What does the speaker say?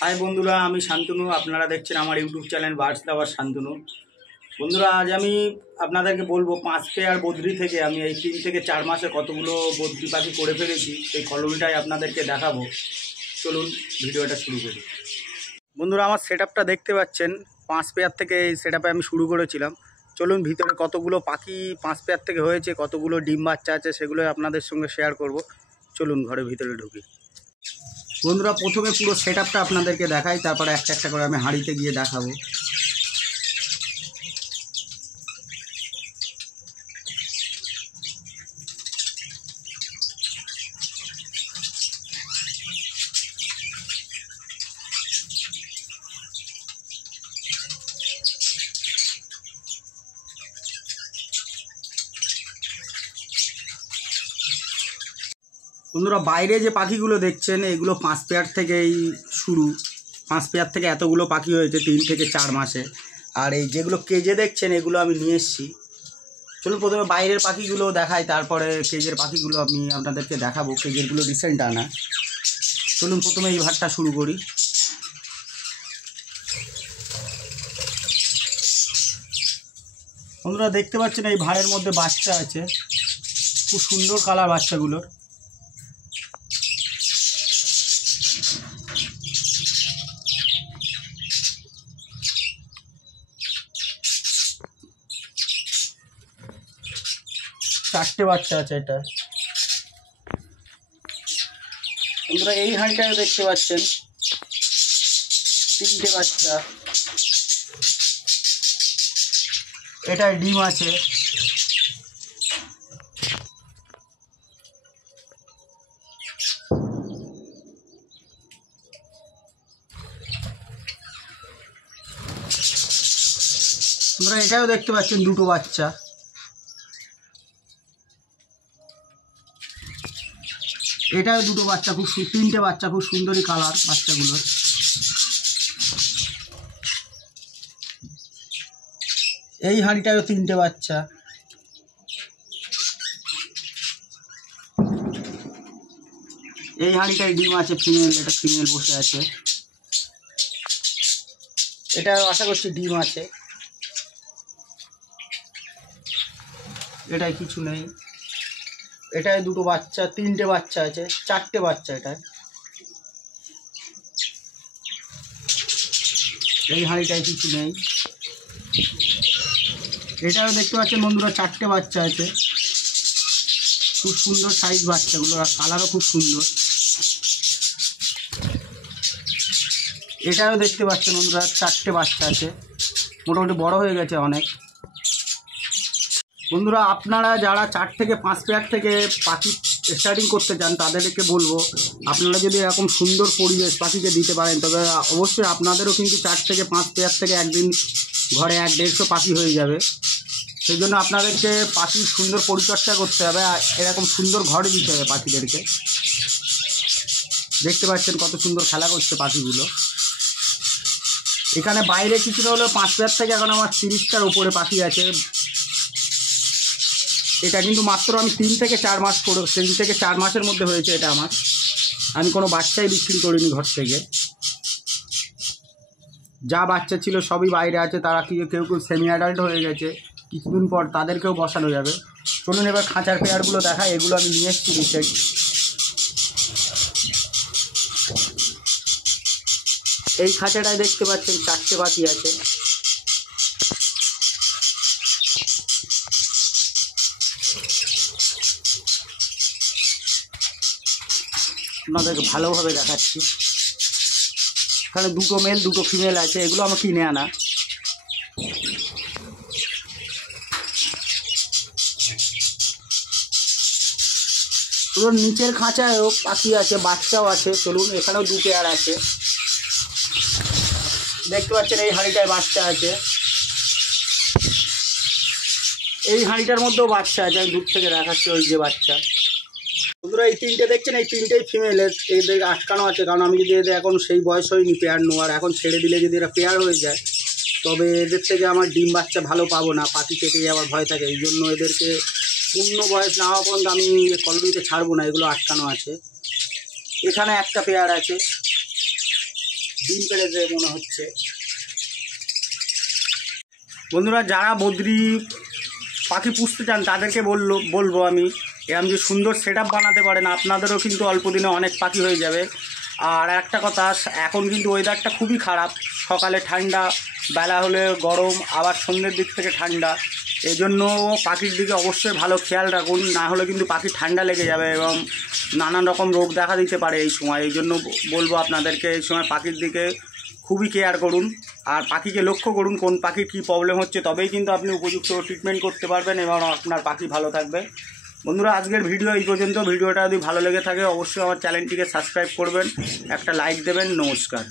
High বন্ধুরা, আমি শান্তনু। আপনারা দেখছেন আমার ইউটিউব চ্যানেল বার্ডস লাভার শান্তনু। বন্ধুরা, আজ আমি আপনাদেরকে বলবো 5 পেয়ার বদ্রি থেকে আমি এই 3 থেকে 4 মাসে কতগুলো বদ্রি পাখি করে ফেলেছি সেই কলোনিটাই আপনাদেরকে দেখাবো। চলুন ভিডিওটা শুরু করি। বন্ধুরা, আমার সেটআপটা দেখতে পাচ্ছেন। 5 পেয়ার থেকে এই সেটআপে আমি শুরু করেছিলাম। চলুন ভিতরে কতগুলো পাখি 5 পেয়ার থেকে হয়েছে, কতগুলো ডিম বাচ্চা আছে সেগুলো আপনাদের সঙ্গে শেয়ার করব। চলুন ঘরের ভিতরে ঢুকি। বন্ধুরা, প্রথমে পুরো সেটআপটা আপনাদেরকে দেখাই, তারপরে একটা একটা করে আমি হাঁড়িতে গিয়ে দেখাবো। বন্ধুরা, বাইরে যে পাখিগুলো দেখছেন এগুলো 5 পেয়ার থেকেই শুরু। 5 পেয়ার থেকে এতগুলো পাখি হয়েছে 3 থেকে 4 মাসে। আর এই যেগুলো কেজে দেখছেন এগুলো আমি নিয়ে এসেছি। চলুন প্রথমে বাইরের পাখিগুলো দেখাই, তারপরে কেজের পাখিগুলো আমি আপনাদেরকে দেখাবো। কেজেরগুলো রিসেন্ট আনা। চলুন প্রথমে এই ভাতটা শুরু করি। বন্ধুরা, দেখতে পাচ্ছেন এই ভাড়ের মধ্যে বাচ্চা আছে। খুব সুন্দর কালার বাচ্চাগুলোর। চারটে বাচ্চা আছে এটা। বন্ধুরা, এই হাঁড়িটাও দেখতে পাচ্ছেন 3টে বাচ্চা। এটায় ডিম আছে। বন্ধুরা, এটাও দেখতে পাচ্ছেন 2টো বাচ্চা। এটাও 2টো বাচ্চা, 3টে বাচ্চা, খুব সুন্দরী কালার বাচ্চাগুলোর। এই হাঁড়িটাও 3টে বাচ্চা। এই হাঁড়িটায় ডিম আছে, ফিমেল। এটা ফিমেল বসে আছে। এটা আশা করছি ডিম আছে। এটাই কিছু নেই। এটায় 2টো বাচ্চা, 3টে বাচ্চা আছে, 4টে বাচ্চা এটায়। এই হাঁড়িটায় কিছু নেই। এটাও দেখতে পাচ্ছেন বন্ধুরা, 4টে বাচ্চা আছে। খুব সুন্দর সাইজ বাচ্চাগুলো, আর কালারও খুব সুন্দর। এটাও দেখতে পাচ্ছেন বন্ধুরা, 4টে বাচ্চা আছে। মোটামুটি বড় হয়ে গেছে অনেক। বন্ধুরা, আপনারা যারা 4 থেকে 5 পেয়ার থেকে পাখি স্টার্টিং করতে চান তাদেরকে বলবো, আপনারা যদি এরকম সুন্দর পরিবেশ পাখিকে দিতে পারেন তবে অবশ্যই আপনাদেরও কিন্তু 4 থেকে 5 পেয়ার থেকে একদিন ঘরে 100-150 পাখি হয়ে যাবে। সেই জন্য আপনাদেরকে পাখির সুন্দর পরিচর্যা করতে হবে, আর এরকম সুন্দর ঘরে দিতে হবে পাখিদেরকে। দেখতে পাচ্ছেন কত সুন্দর খেলা করছে পাখিগুলো। এখানে বাইরে কিছুটা হলেও 5 পেয়ার থেকে এখন আমার 30টার উপরে পাখি আছে। এটা কিন্তু মাত্র আমি 3 থেকে 4 মাস করে, 3 থেকে 4 মাসের মধ্যে হয়েছে এটা আমার। আমি কোনো বাচ্চাই বিক্রি করিনি ঘর থেকে। যা বাচ্চা ছিল সবই বাইরে আছে। তারা কেউ কেউ সেমি অ্যাডাল্ট হয়ে গেছে। কিছুদিন পর তাদেরকেও বসানো যাবে। চলুন এবার খাঁচার পেয়ারগুলো দেখাই। এগুলো আমি নিয়ে এসেছি রিসেন্ট। এই খাঁচাটায় দেখতে পাচ্ছেন 4টে পাখি আছে। আপনাদেরকে ভালোভাবে দেখাচ্ছি। এখানে 2টো মেল 2টো ফিমেল আছে। এগুলো আমার কিনে আনা। পুরো নিচের খাঁচায়ও পাখি আছে, বাচ্চাও আছে। চলুন, এখানেও 2 পেয়ার আছে। দেখতে পাচ্ছেন এই হাঁড়িটায় বাচ্চা আছে। এই হাঁড়িটার মধ্যেও বাচ্চা আছে। আমি দূর থেকে দেখাচ্ছি ওই যে বাচ্চা। বন্ধুরা, এই 3টে দেখছেন, এই 3টেই ফিমেলের। এদের আটকানো আছে, কারণ আমি যদি এদের এখন সেই বয়স হয়নি পেয়ার নেওয়ার। এখন ছেড়ে দিলে যদি এরা পেয়ার হয়ে যায় তবে এদের থেকে আমার ডিম বাচ্চা ভালো পাবো না, পাখি থেকে যাওয়ার ভয় থাকে। এই জন্য এদেরকে পূর্ণ বয়স না হওয়া পর্যন্ত আমি কলোনিতে ছাড়বো না। এগুলো আটকানো আছে। এখানে একটা পেয়ার আছে। ডিম পেড়েছে মনে হচ্ছে। বন্ধুরা যারা বদ্রি পাখি পুষতে চান তাদেরকে বলবো আমি, এরকম যে সুন্দর সেট আপ বানাতে পারেন, আপনাদেরও কিন্তু অল্প দিনে অনেক পাখি হয়ে যাবে। আর একটা কথা, এখন কিন্তু ওয়েদারটা খুবই খারাপ, সকালে ঠান্ডা, বেলা হলে গরম, আবার সন্ধ্যের দিক থেকে ঠান্ডা। এই জন্য পাখির দিকে অবশ্যই ভালো খেয়াল রাখুন, না হলে কিন্তু পাখির ঠান্ডা লেগে যাবে এবং নানান রকম রোগ দেখা দিতে পারে এই সময়। এই জন্য বলবো আপনাদেরকে এই সময় পাখির দিকে খুবই কেয়ার করুন, আর পাখিকে লক্ষ্য করুন কোন পাখির কী প্রবলেম হচ্ছে, তবেই কিন্তু আপনি উপযুক্ত ট্রিটমেন্ট করতে পারবেন এবং আপনার পাখি ভালো থাকবে। বন্ধুরা আজকের ভিডিও এই পর্যন্ত। ভিডিওটা যদি ভালো লেগে থাকে অবশ্যই আমার চ্যানেলটিকে সাবস্ক্রাইব করবেন, একটা লাইক দেবেন। নমস্কার।